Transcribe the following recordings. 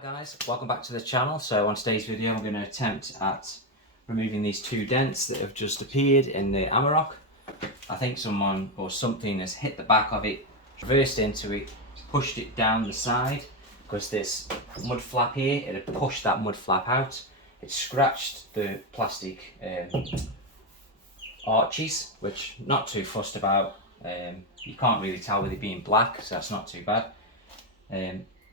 Hi guys, welcome back to the channel. So on today's video I'm going to attempt at removing these two dents that have just appeared in the Amarok. I think someone or something has hit the back of it, reversed into it, pushed it down the side because this mud flap here, it had pushed that mud flap out. It scratched the plastic arches, which not too fussed about. You can't really tell with it being black, so that's not too bad.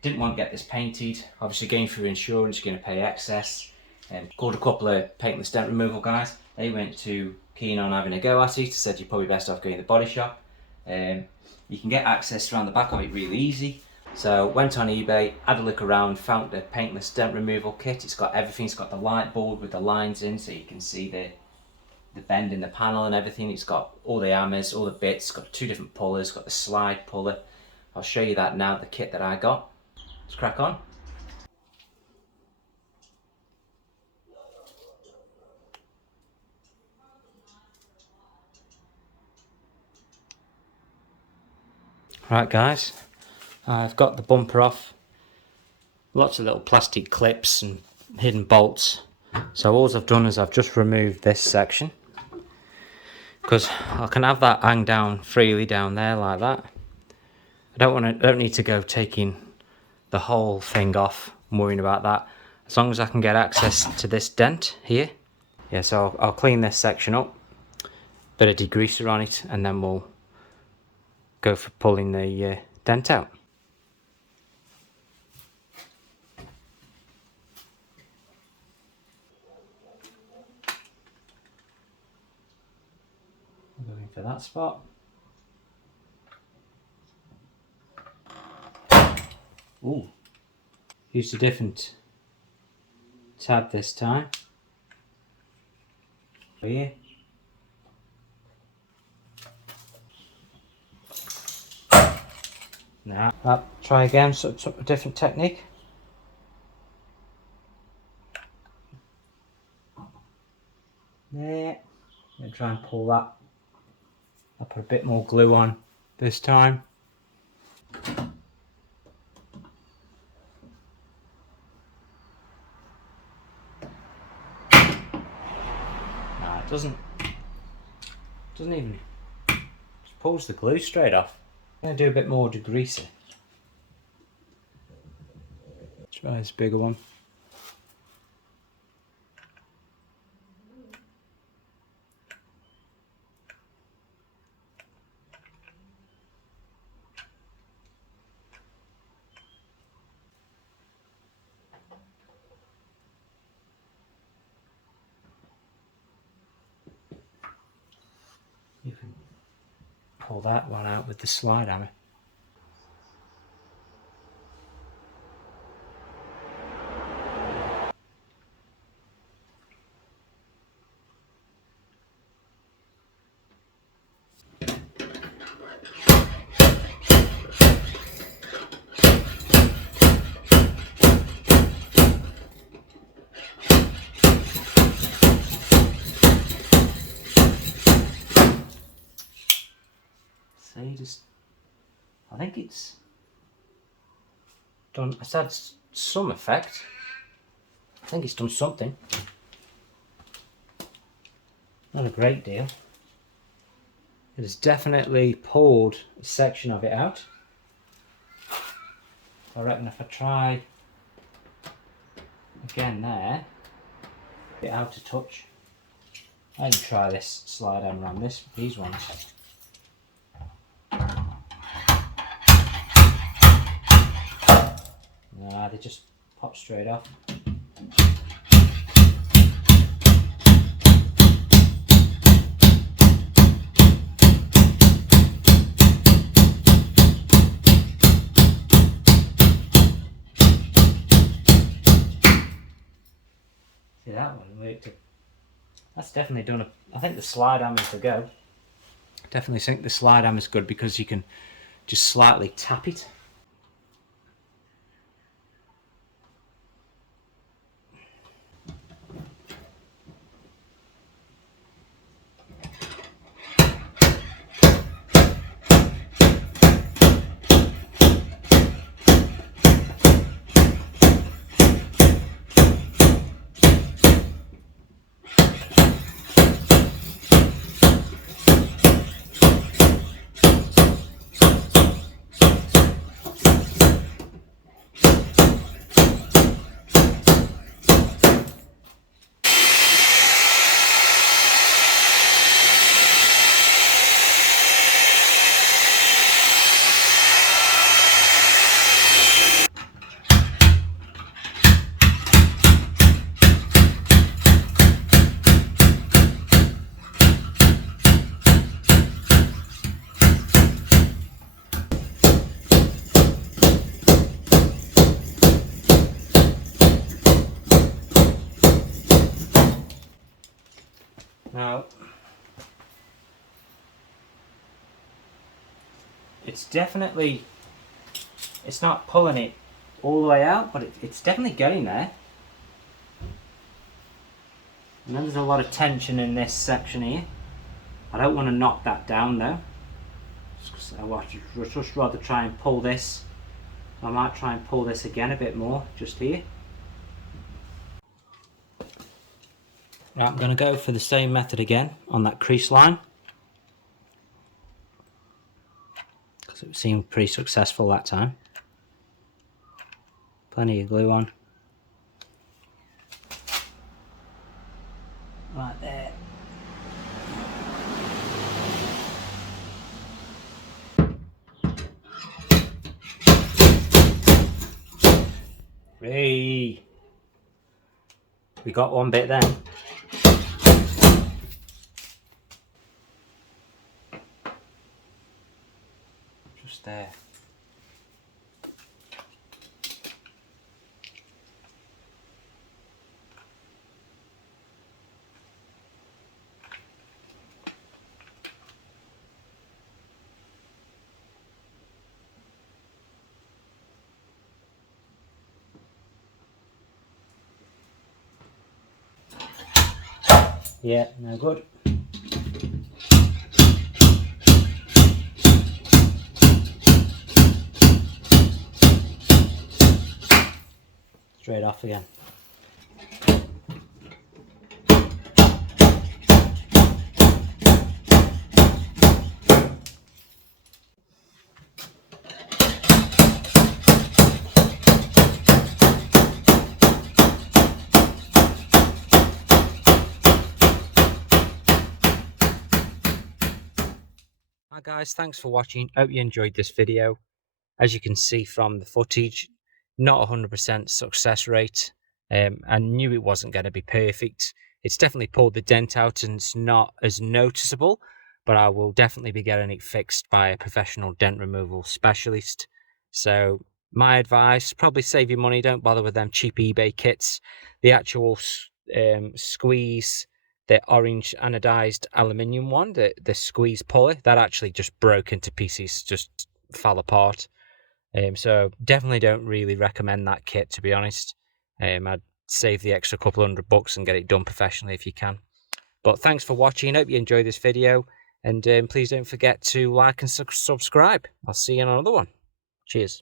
Didn't want to get this painted. Obviously going through insurance, you're going to pay excess. Called a couple of paintless dent removal guys. They weren't too keen on having a go at it. Said you're probably best off going to the body shop. You can get access around the back of it really easy. So went on eBay, had a look around, found the paintless dent removal kit. It's got everything. It's got the light bulb with the lines in, so you can see the bend in the panel and everything. It's got all the hammers, all the bits. It's got two different pullers. It's got the slide puller. I'll show you that now. The kit that I got. Let's crack on. Right guys, I've got the bumper off. Lots of little plastic clips and hidden bolts. So all I've done is I've just removed this section, because I can have that hang down freely down there like that. I don't need to go taking the whole thing off and worrying about that. As long as I can get access to this dent here. Yeah, so I'll clean this section up, bit of degreaser on it, and then we'll go for pulling the dent out. Going for that spot. Ooh, used a different tab this time. Here. Now, try again, so a different technique. There. I'm going to try and pull that. I'll put a bit more glue on this time. Nah, it doesn't even, just pulls the glue straight off. I'm going to do a bit more degreaser. Try this bigger one. You can pull that one out with the slide hammer. I think it's done. It's had some effect. I think it's done something. Not a great deal. It has definitely pulled a section of it out. I reckon if I try again there, get out of touch. I can try this slide hammer on these ones. Nah, they just pop straight off. See, that one worked. That's definitely done a, I think the slide hammer's the go. Definitely think the slide hammer's good because you can just slightly tap it. Now, it's definitely, it's not pulling it all the way out, but it's definitely getting there. And then there's a lot of tension in this section here. I don't want to knock that down though. I would just rather try and pull this. I might try and pull this again a bit more, just here. Right, I'm going to go for the same method again on that crease line, because it seemed pretty successful that time. Plenty of glue on. Right there. Hey! We got one bit then. Just there. Yeah, no good. Straight off again. Hi guys, thanks for watching. Hope you enjoyed this video. As you can see from the footage, not 100% success rate. I knew it wasn't going to be perfect. It's definitely pulled the dent out and it's not as noticeable, but I will definitely be getting it fixed by a professional dent removal specialist. So my advice, probably save your money. Don't bother with them cheap eBay kits. The actual squeeze, the orange anodized aluminium one, the squeeze pulley, that actually just broke into pieces, just fell apart. So definitely don't really recommend that kit, to be honest. I'd save the extra couple $100 and get it done professionally if you can. But thanks for watching. Hope you enjoyed this video, and please don't forget to like and subscribe. I'll see you in another one. Cheers.